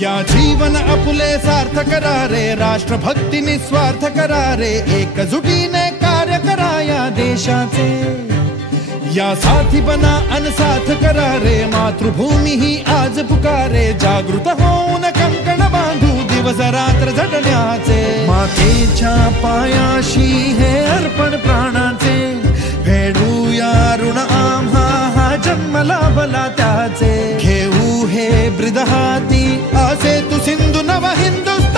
या जीवन आपुले सार्थ करा रे, राष्ट्रभक्ती निस्वार्थ करा रे, एकजुटीने कार्य करा या देशाचे। या साथी बना अनसाथ करा रे, मातृभूमी ही आज पुकारे, जागृत होऊन कंकण बांधू दिवस रात्र झटण्याचे। मातेच्या पायाशी हे अर्पण प्राणाचे, फेडूया ऋण आम्हा हा जन्म लाभला त्याचे। घेऊ हे ब्रिद हाती असे तू सिंधू नव हिंदुस्तान।